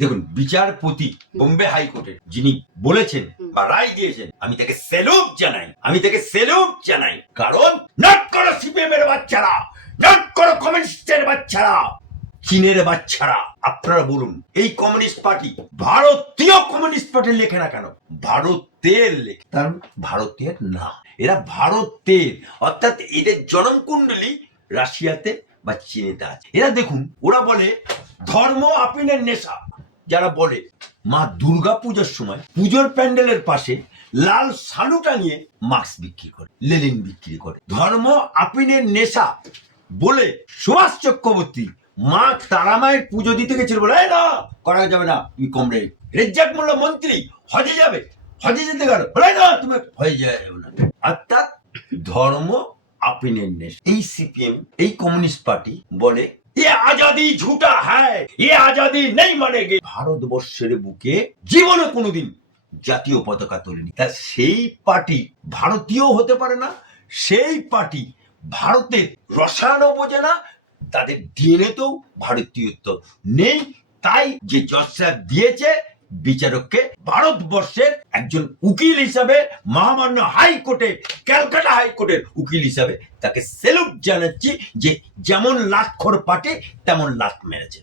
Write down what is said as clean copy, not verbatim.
দেখুন, বিচারপতি বোম্বে হাইকোর্টের যিনি বলেছেন বা রায় দিয়েছেন, আমি তাকে স্যালুট জানাই, কারণ নট করো সিপিএম এর বাচ্চারা, নট করো কমিউনিস্টের বাচ্চারা, চীনের বাচ্চারা। আপনারা বলুন, এই কমিউনিস্ট পার্টি ভারতীয় কমিউনিস্ট পার্টি লেখে না কেন? ভারতের লেখে, কারণ ভারতের না, এরা ভারতের, অর্থাৎ এদের জন্মকুণ্ডলী রাশিয়াতে বা চীনেতে আছে। এরা দেখুন, ওরা বলে ধর্ম আপিনের নেশা। যারা বলে মা দুর্গা পূজার সময় পুজোর প্যান্ডেলের পাশে লাল শালু টাঙিয়ে মাস্ক বিক্রি করে, লেলিন বিক্রি করে, ধর্ম আপিনের নেশা বলে সুভাষ চক্রবর্তী মা তারা মায়ের পুজো দিতে গেছিল, বলে না করা যাবে না, তুমি কমরেড। রেজ্জাক মোল্লা মন্ত্রী হজে যাবে, হজে যেতে গেল, বলে না তুমি হয়ে যাবে না। অর্থাৎ ধর্ম আপিনের নেশা। এই সিপিএম, এই কমিউনিস্ট পার্টি বলে ये आजादी झूठा है, ये आजादी नहीं मानेगे। ভারতবর্ষের বুকে জীবনে কোনোদিন জাতীয় পতাকা তোলেনি। তা সেই পার্টি ভারতীয় হতে পারে না, সেই পার্টি ভারতের রসায়নও বোঝে না, তাদের ডিএনএ তেও ভারতীয়ত্ব নেই। তাই যে জজ সাহেব দিয়েছে বিচারককে ভারতবর্ষের একজন উকিল হিসাবে, মহামান্য হাইকোর্টে, ক্যালকাটা হাইকোর্টের উকিল হিসাবে তাকে স্যালুট জানাচ্ছি, যে যেমন লাতখোর পার্টি তেমন লাত মেরেছে।